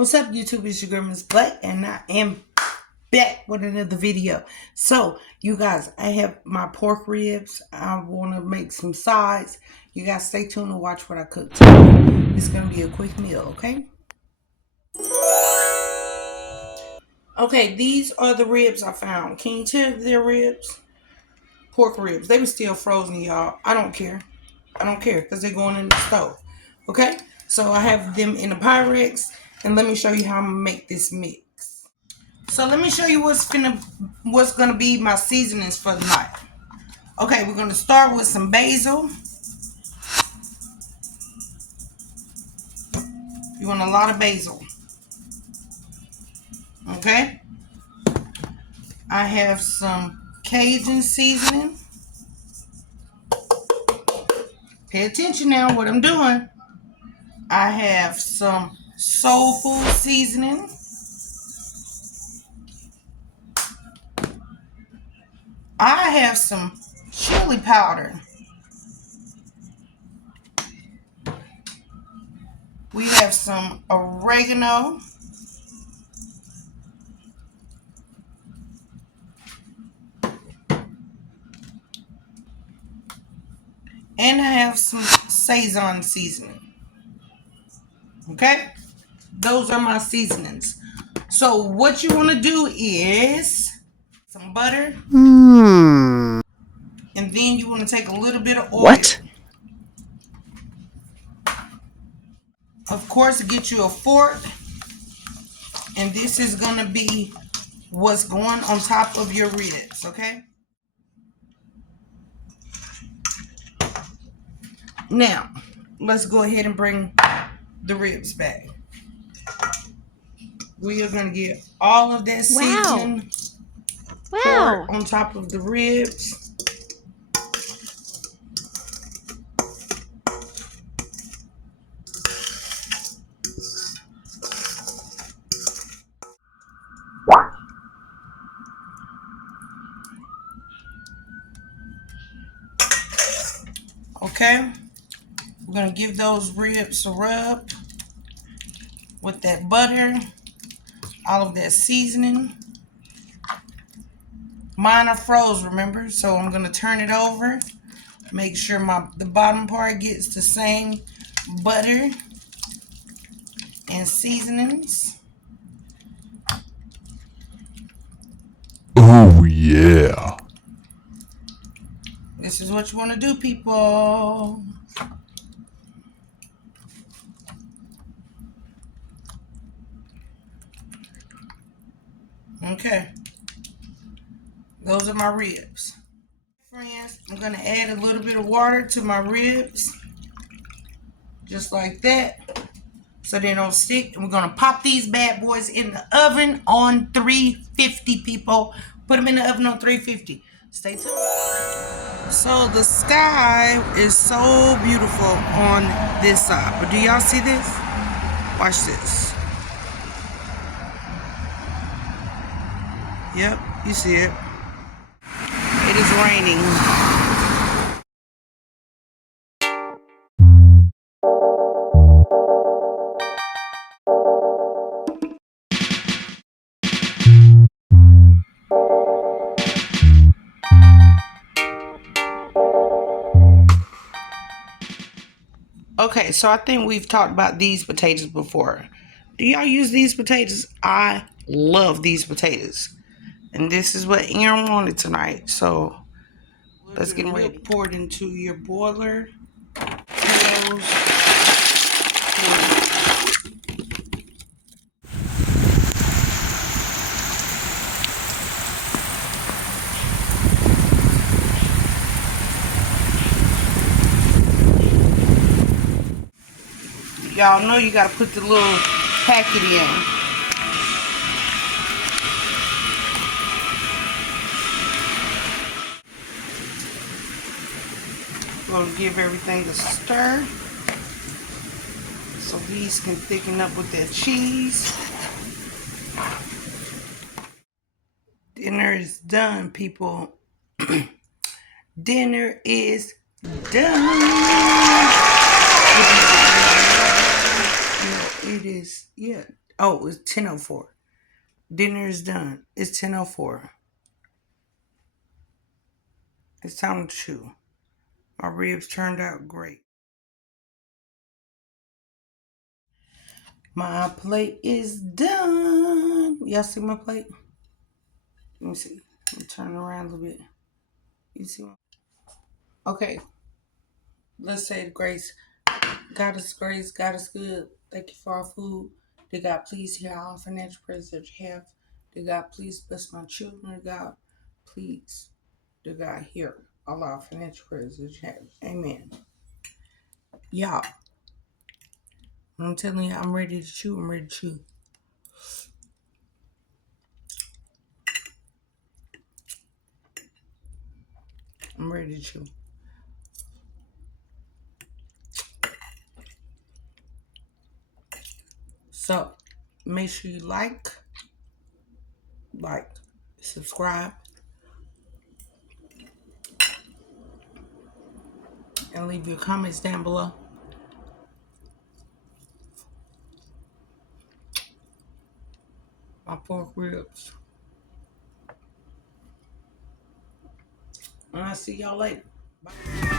What's up, YouTube? It's your girl, Miss Black, and I am back with another video. So, you guys, I have my pork ribs. I want to make some sides. You guys stay tuned to watch what I cook today. It's going to be a quick meal, okay? Okay, these are the ribs I found. Can you tell they're ribs? Pork ribs. They were still frozen, y'all. I don't care. I don't care because they're going in the stove. Okay? So, I have them in a Pyrex. And let me show you how I'm going to make this mix. So let me show you what's gonna be my seasonings for the night. Okay, we're gonna start with some basil. You want a lot of basil. Okay. I have some Cajun seasoning. Pay attention now what I'm doing. I have some soul food seasoning. I have some chili powder. We have some oregano. And I have some Sazon seasoning. Okay? Those are my seasonings. So what you want to do is some butter. And then you want to take a little bit of oil. What? Of course, get you a fork. And this is going to be what's going on top of your ribs, okay? Now, let's go ahead and bring the ribs back. We are going to get all of that seasoning poured on top of the ribs. Okay, we're going to give those ribs a rub with that butter, all of that seasoning. Mine are froze, remember? So I'm going to turn it over. Make sure the bottom part gets the same butter and seasonings. Oh, yeah. This is what you want to do, people. Okay. Those are my ribs. Friends, I'm going to add a little bit of water to my ribs. Just like that. So they don't stick. And we're going to pop these bad boys in the oven on 350, people. Put them in the oven on 350. Stay tuned. So the sky is so beautiful on this side. But do y'all see this? Watch this. Yep, you see it. It is raining. Okay, so I think we've talked about these potatoes before. Do y'all use these potatoes? I love these potatoes. And this is what Aaron wanted tonight. So let's get ready. Pour it into your boiler. Potatoes. Y'all know you gotta put the little packet in. We're gonna give everything a stir so these can thicken up with that cheese. Dinner is done, people. Dinner is done. It is, yeah. Oh, it's 10:04. Dinner is done. It's 10:04. It's time to chew. My ribs turned out great. My plate is done. Y'all see my plate? Let me see. Let me turn around a little bit. You see my... Okay. Let's say the grace. God is grace. God is good. Thank you for our food. Dear God, please hear all financial prayers that you have. Dear God, please bless my children. Dear God, please. Dear God, hear all our financial prayers that you have. Amen. Y'all, I'm telling you, I'm ready to chew. I'm ready to chew. I'm ready to chew. So, make sure you like, subscribe, and leave your comments down below. My pork ribs. And I'll see y'all later. Bye.